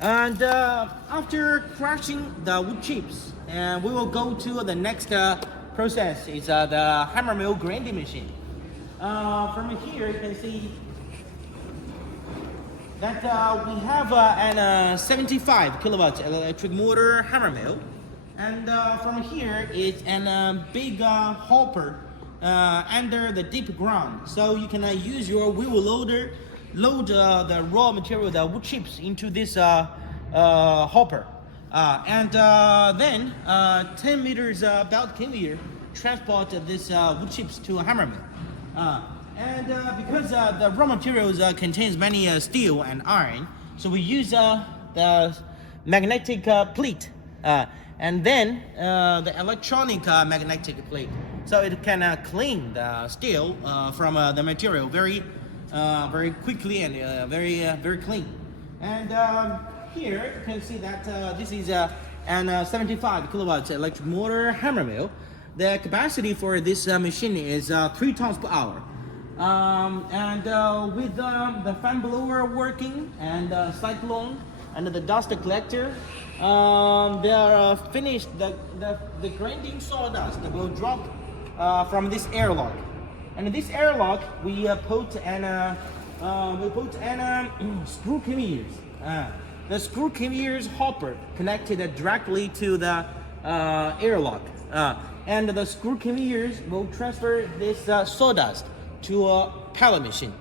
And after crushing the wood chips, and we will go to the next process. Is the hammer mill grinding machine. From here you can see that we have an 75 kilowatt electric motor hammer mill, and from here it's an big hopper under the deep ground, so you can use your wheel loader load the raw material, the wood chips, into this hopper, and then 10 meters belt conveyor transport this wood chips to a hammer mill. And because the raw materials contains many steel and iron, so we use the magnetic plate, and then the electronic magnetic plate, so it can clean the steel from the material very quickly and very clean. And here you can see that this is an 75 kilowatts electric motor hammer mill. The capacity for this machine is 3 tons per hour. And with the fan blower working, and cyclone and the dust collector, they are finished. The grinding sawdust will drop from this airlock, and this airlock we put an screw conveyors. The screw conveyors hopper connected directly to the airlock, and the screw conveyors will transfer this sawdust to a pellet machine.